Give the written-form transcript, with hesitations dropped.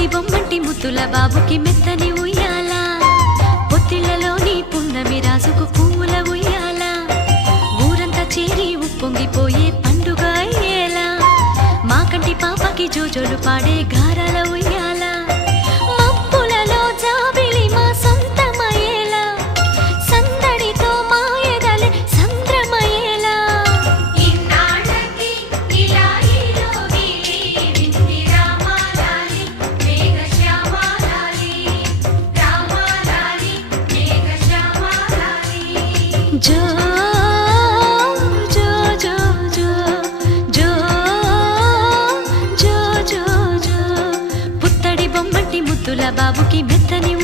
పుత్తడి బొమ్మంటి ముద్దుల బాబుకి మెత్తని ఉయ్యాల పొత్తిళ్లలోని పున్నమి రాజుకు పూల ఉయ్యాల ఊరంతా చేరి ఉప్పొంగిపోయే పండుగ అయ్యేలా మా కంటి పాపకి జోజోలు పాడే గారాల ఉయ్యాల మబ్బులలో జాబిలి మా సొంతమయ్యేలా సందడితో మా ఎదలే సంద్రమయ్యేలా జో జో జో జో జో జో జో జో పుత్తడి బొమ్మటి ముద్దుల బాబుకి మెత్తని